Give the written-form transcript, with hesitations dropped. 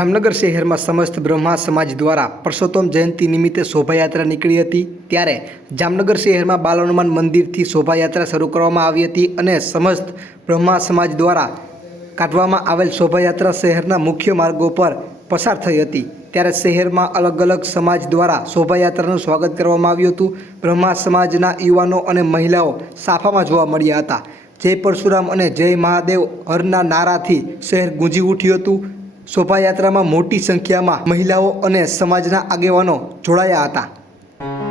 જામનગર શહેરમાં સમસ્ત બ્રહ્મા સમાજ દ્વારા પરસોત્તમ જયંતિ નિમિત્તે શોભાયાત્રા નીકળી હતી। ત્યારે જામનગર શહેરમાં બાલ હનુમાન મંદિરથી શોભાયાત્રા શરૂ કરવામાં આવી હતી અને સમસ્ત બ્રહ્મા સમાજ દ્વારા કાઢવામાં આવેલ શોભાયાત્રા શહેરના મુખ્ય માર્ગો પર પસાર થઈ હતી। ત્યારે શહેરમાં અલગ અલગ સમાજ દ્વારા શોભાયાત્રાનું સ્વાગત કરવામાં આવ્યું હતું। બ્રહ્મા સમાજના યુવાનો અને મહિલાઓ સાફામાં જોવા મળ્યા હતા। જય પરશુરામ અને જય મહાદેવ હરના નારાથી શહેર ગુંજી ઉઠ્યું હતું। શોભાયાત્રામાં મોટી સંખ્યામાં મહિલાઓ અને સમાજના આગેવાનો જોડાયા હતા।